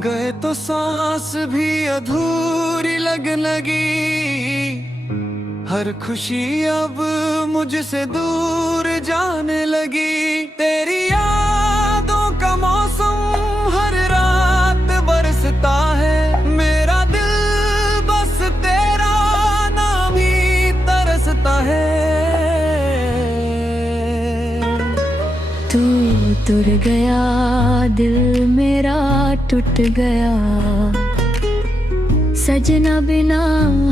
गए तो सांस भी अधूरी लगने लगी। हर खुशी अब मुझसे दूर जाने लगी। तेरी यादों का मौसम हर रात बरसता है। मेरा दिल बस तेरा नाम ही तरसता है। तू तुर गया, दिल मेरा टूट गया। सजना बिना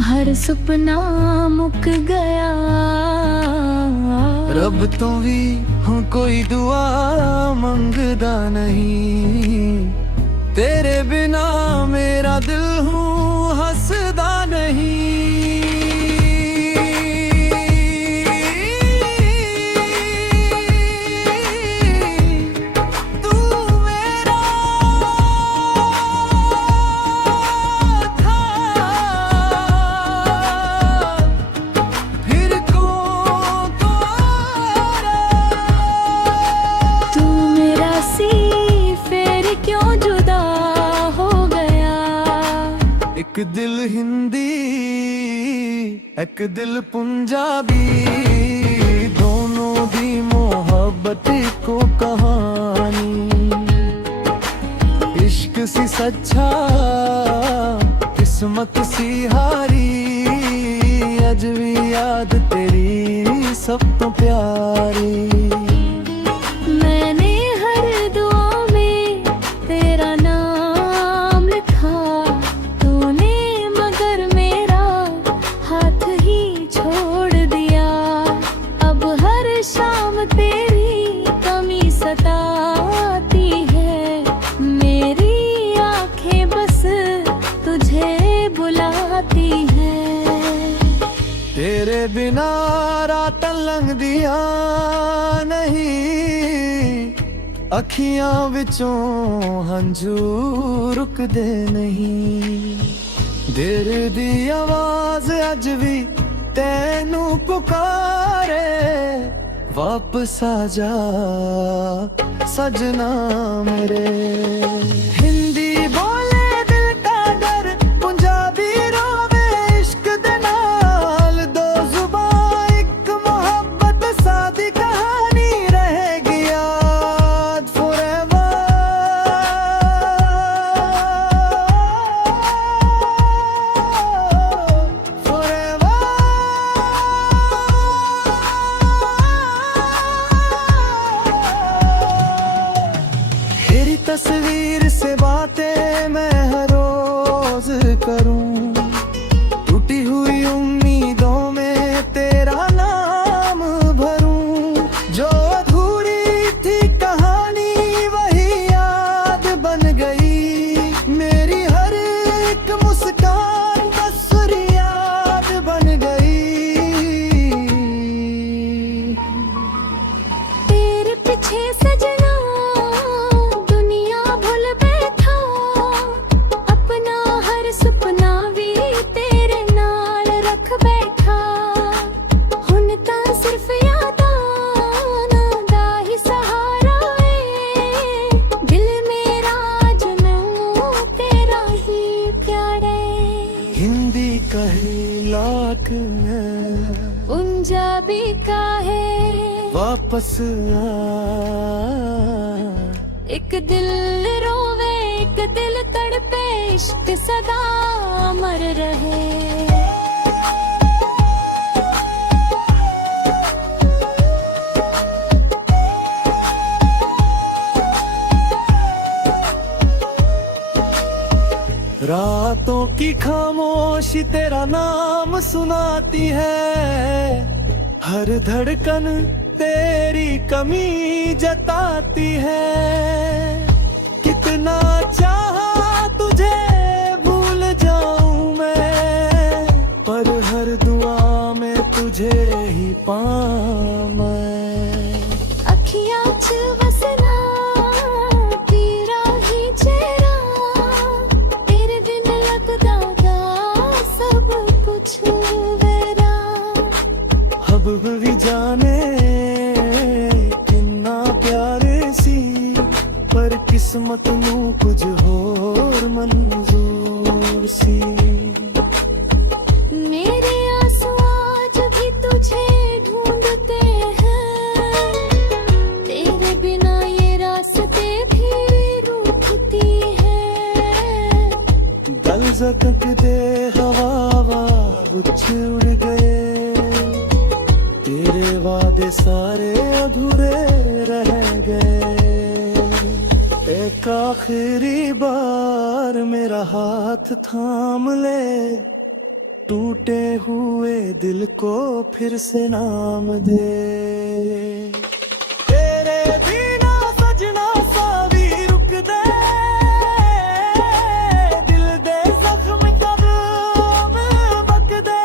हर सुपना मुक गया। रब तो भी हूँ कोई दुआ मंगदा नहीं। तेरे बिना मेरा दिल हूँ हंसदा नहीं। एक दिल हिंदी, एक दिल पंजाबी, दोनों दी मोहब्बत को कहानी। इश्क सी सच्चा, किस्मत सी हारी। अज भी याद तेरी सब तो प्यारी। तेरे बिना रात लंघ दिया नहीं। अखियां विचों हंझू रुकदे नहीं। दिल दी आवाज अज भी तैनू पुकारे। वापस आ जा सजना मेरे। हिंदी बोले दिल का डर, पंजाबी रोवे इश्क दे नाल। दो जुबान एक मोहब्बत सादी कहानी रहेगी याद forever, forever। तेरी तस्वीर से बातें मैं हर रोज करूं। टूटी हुई उम्मीदों में तेरा नाम भरूं। जो अधूरी थी कहानी वही याद बन गई। मेरी हर एक मुस्कान बस याद बन गई। तेरे पीछे सजना लाख पंजाबी का है। वापस आ। एक दिल रोवे, एक दिल तड़पे, इश्क सदा अमर रहे। रातों की खामोशी तेरा नाम सुनाती है। हर धड़कन तेरी कमी जताती है। कितना चाहा तुझे भूल जाऊं मैं, पर हर दुआ में तुझे ही पाऊं मैं। अखियां च वसना तेरा ही चेहरा। तेरे बिन लगदा गा सब कुछ मेरा। अब भी जाने कितना प्यारे सी, पर किस्मत नू कुछ होर सी। मेरे आंसू आज भी तुझे ढूंढते हैं, तेरे बिना ये रास्ते भी रूठती है। गल ज़कत दे हवा बुच्छ उड़ गए, तेरे वादे सारे अधूरे रह गए। एक आखिरी बार मेरा हाथ थाम ले, टूटे हुए दिल को फिर से नाम दे। तेरे बिना सजना सा भी रुक दे, दिल दे जख्म कब बक दे।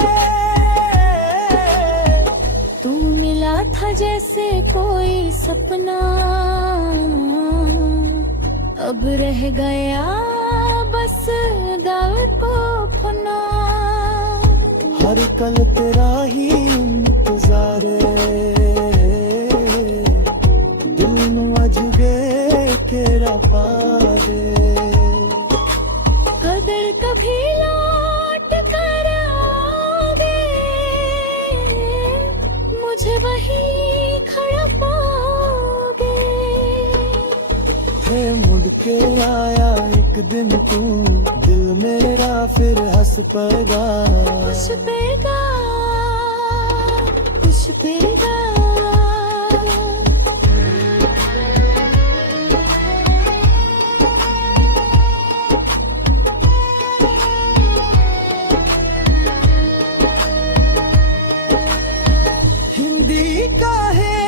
तू मिला था जैसे कोई सपना, अब रह गया बस गल्पों। हर कल तेरा ही इंतजार, दिल नू अजगे केरा पावे। कदर कभी लौट कर आओगे, मुझे वही खड़ा पाओगे। है मुड़ के आया एक दिन तू, दिल मेरा फिर हंस पड़ेगा। खुश पेगा, खुश पेगा। हिंदी का है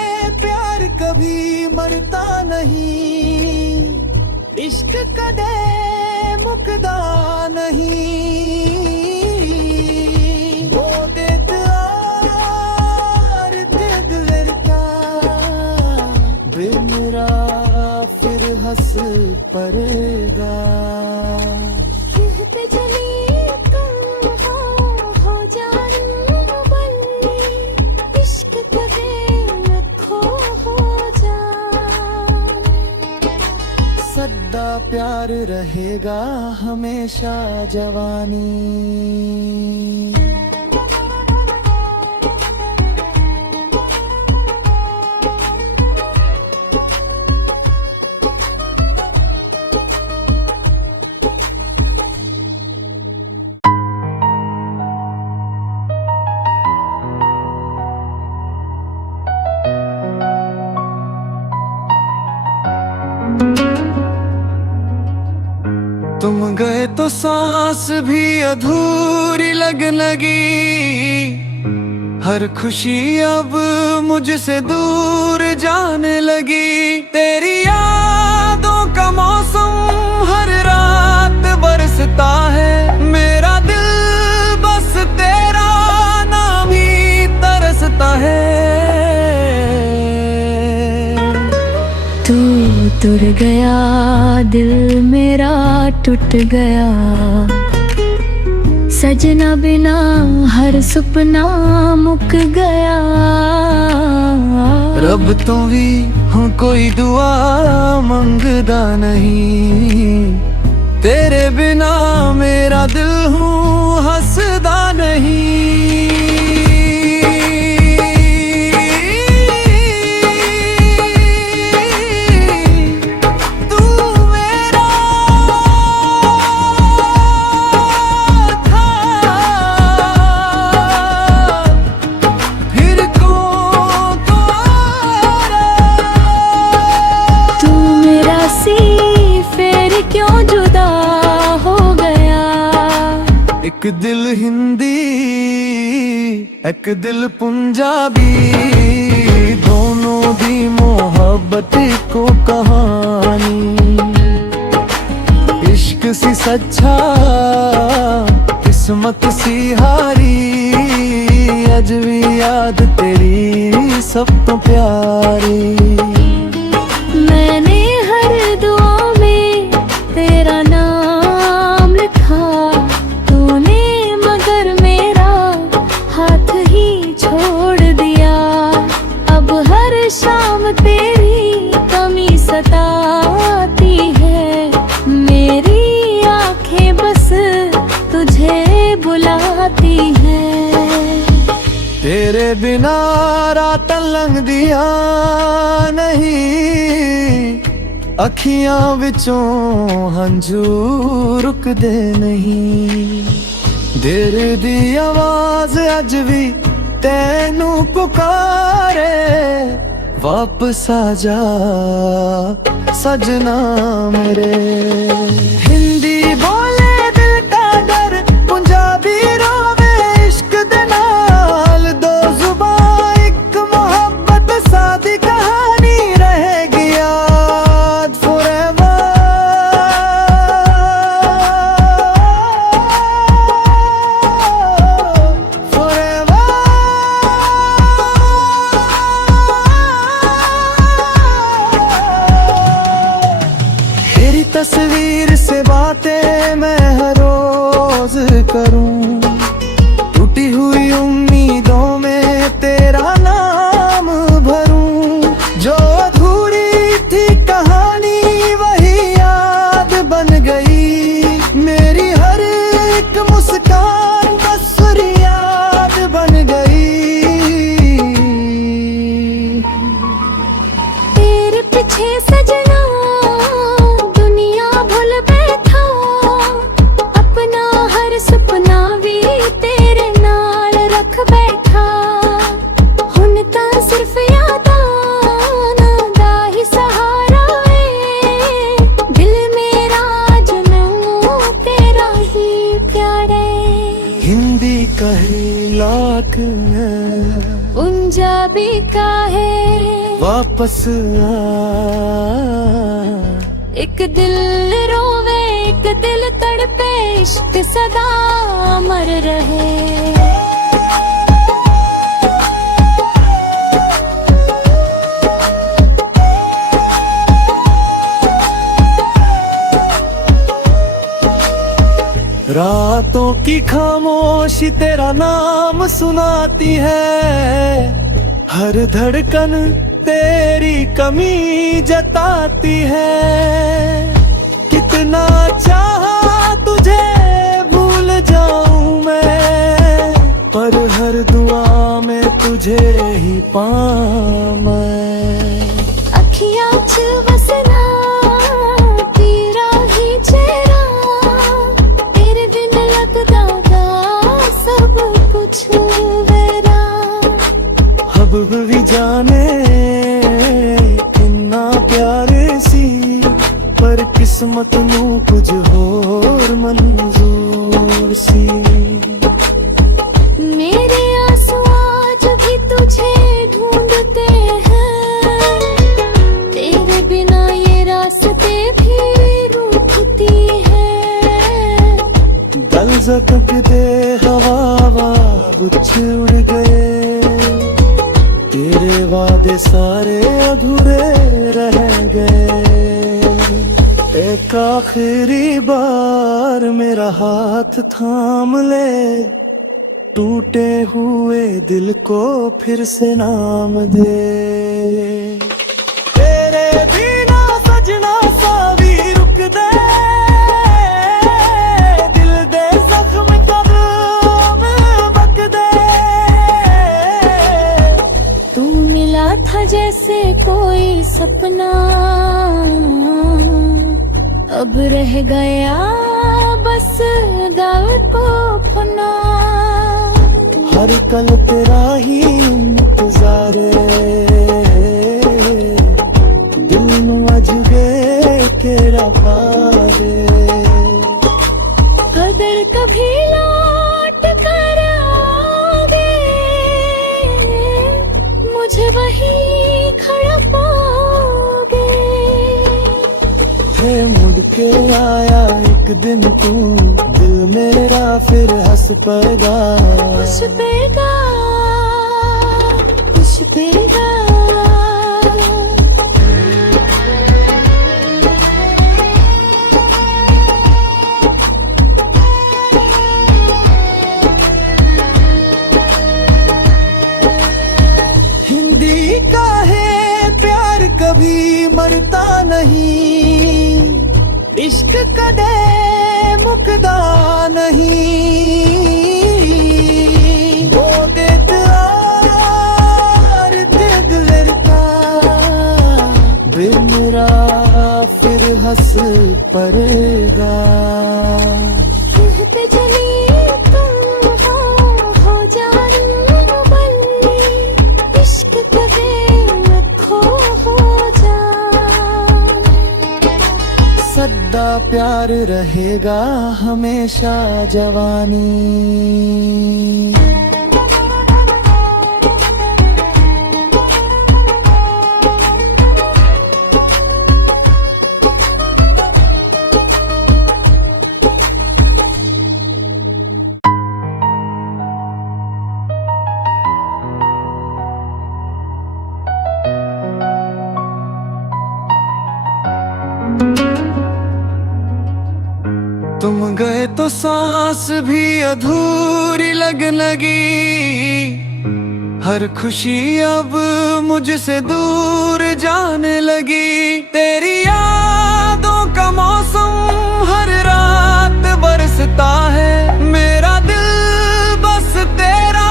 प्यार कभी मरता नहीं, इश्क कदे मुकदा नहीं। वो देदार दिल का बेमेरा फिर हंस पड़ेगा। कहते चली तुम हो जानू बल्ली, इश्क कदे लखो हो जान। सदा प्यार रहेगा हमेशा जवानी। तुम गए तो सांस भी अधूरी लगने लगी, हर खुशी अब मुझसे दूर जाने लगी। तेरी यादों का मौसम हर रात बरसता है, मेरा दिल बस तेरा नाम ही तरसता है। तू तुर गया दिल मेरा टूट गया, सजना बिना हर सुपना मुक गया। रब तो भी हूँ कोई दुआ मंगदा नहीं, तेरे बिना मेरा दिल हूँ हंसदा नहीं। एक दिल हिंदी एक दिल पंजाबी, दोनों दी मोहब्बत को कहानी। इश्क सी सच्चा किस्मत सी हारी, अज भी याद तेरी सब तो प्यारी। मैंने हर दुआ में तेरा नाम लिखा, तूने मगर मेरा हाथ ही छोड़ दिया। अब हर शाम तेरी कमी सताती है, मेरी आंखें बस जाती है। तेरे बिना रात लंघदियां नहीं, अखियां विचों हंझू रुकदे नहीं। दिल दी आवाज अज भी तैनू पुकारे, वापस आ जा सजना मेरे। हिंदी बोले दिल का डर, पंजाबी रोवे इश्क दे नाल, दो जुबान एक मोहब्बत सादी कहानी रहेगी याद forever। तस्वीर से बातें मैं हर रोज करूं, टूटी हुई उम्मीदों में तेरा नाम भरूं। जो अधूरी थी कहानी वही याद बन गई, मेरी हर एक मुस्कान बस याद बन गई। तेरे पीछे सजना लाख है, पंजाबी का है वापस आ। एक दिल रोवे एक दिल तड़पे, इश्क सदा अमर रहे। रातों की खामोशी तेरा नाम सुनाती है, हर धड़कन तेरी कमी जताती है। कितना चाहा तुझे भूल जाऊं मैं, पर हर दुआ में तुझे ही पाऊं मैं। अखियां च बसना तेरा ही चेहरा, तेरे बिन लगदा सब कुछ मेरा। अब भी जाने किन्ना प्यारे सी, पर किस्मत नू कुछ होर मंजूर सी। मेरे आंसू आज भी तुझे ढूंढते हैं, तेरे बिना ये रास्ते भी रूठती है। गल ज़क़ दे हवा बुझ उड़ गए, तेरे वादे सारे अधूरे रह गए। एक आखिरी बार मेरा हाथ थाम ले, टूटे हुए दिल को फिर से नाम दे। तेरे बिना सजना सा भी रुक दे, दिल दे जख्म कब बक दे। तू मिला था जैसे कोई सपना, अब रह गया बस गल्पों। हर कल तेरा ही इंतजार, दिल नू अज वे केड़ा पावे। कदर कभी लौट कर आओगे, मुझे वहीं खड़ा पाओगे। है मुड़ के आया एक दिन तू, दिल मेरा फिर हंस पड़ेगा। खुश पेगा खुश पेगा। हिंदी का है प्यार कभी मरता नहीं, इश्क कदे मुकदा नहीं। पड़ेगा। कहते चलिए तुम हो जानू बल्ली, इश्क कदे रखो हो जा। सदा प्यार रहेगा हमेशा जवानी। तुम गए तो सांस भी अधूरी लगने लगी, हर खुशी अब मुझसे दूर जाने लगी। तेरी यादों का मौसम हर रात बरसता है, मेरा दिल बस तेरा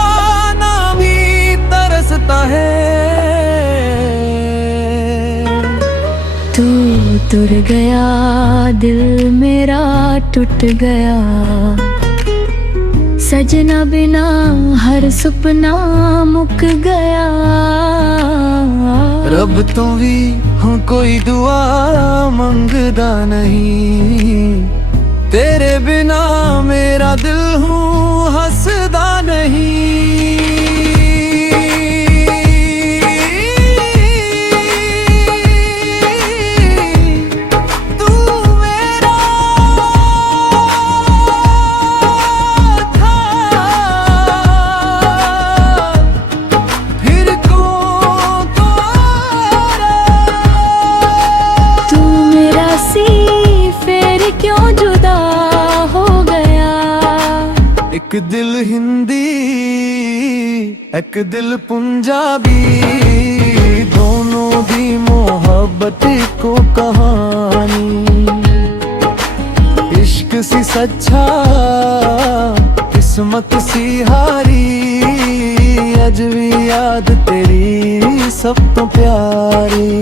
नाम ही तरसता है। तू तुर गया दिल मेरा टूट गया, सजना बिना हर सुपना मुक गया। रब तो भी हूँ कोई दुआ मंगदा नहीं, तेरे बिना मेरा दिल हूँ हंसदा नहीं। एक दिल हिंदी एक दिल पंजाबी, दोनों दी मोहब्बत को कहानी। इश्क सी सच्चा किस्मत सी हारी, अज भी याद तेरी सब तो प्यारी।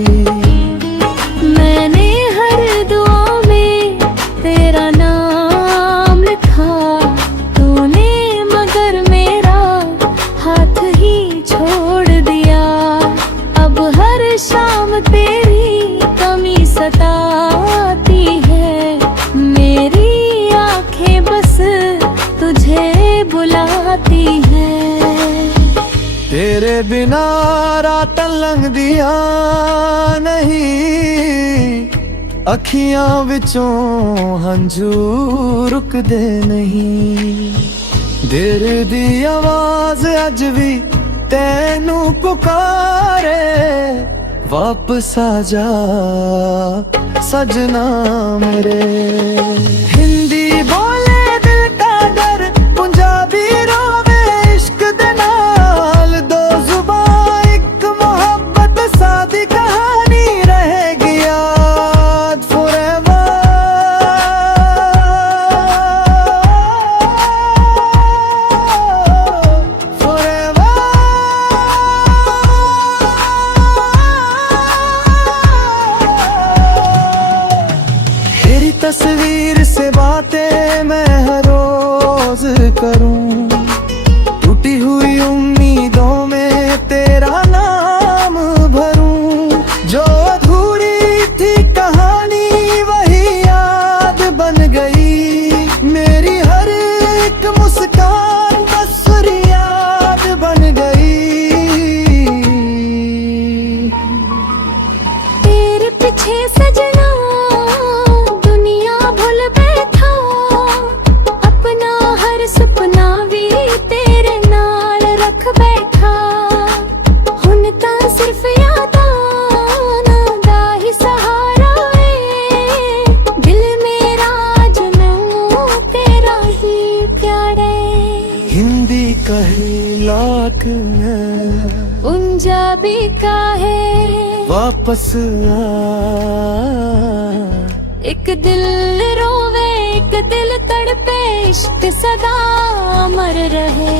मैंने हर दुआ में तेरा नाम लिखा, शाम तेरी कमी सताती है, मेरी आंखें बस तुझे बुलाती हैं। तेरे बिना रात लंघ दिया नहीं, अखियां विचों हंझू रुकदे नहीं। दिल दी आवाज अज भी तेनू पुकारे, वापस आजा सजना मेरे। हिंदी बोले दिल का डर, पंजाबी रोवे इश्क दे नाल, दो जुबान एक मोहब्बत सादी कहानी रहेगी याद forever। तस्वीर से बातें मैं हर रोज करूं, टूटी हुई उम्मीदों में तेरा नाम भरूं। जो अधूरी थी कहानी वही याद बन गई, मेरी हर एक मुस्कान बस याद बन गई। तेरे पीछे सजना लाख पंजाबी का है वापस आ। एक दिल रोवे एक दिल तड़पे, इश्क सदा अमर रहे।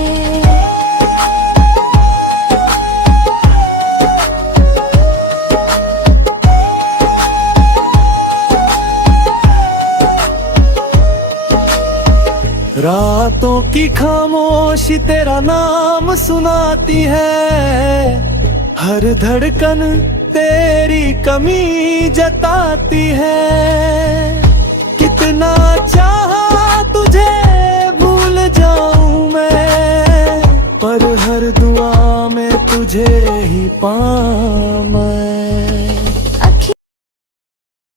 रातों की खामोशी तेरा नाम सुनाती है, हर धड़कन तेरी कमी जताती है। कितना चाहा तुझे भूल जाऊं मैं, पर हर दुआ में तुझे ही पाऊं मैं।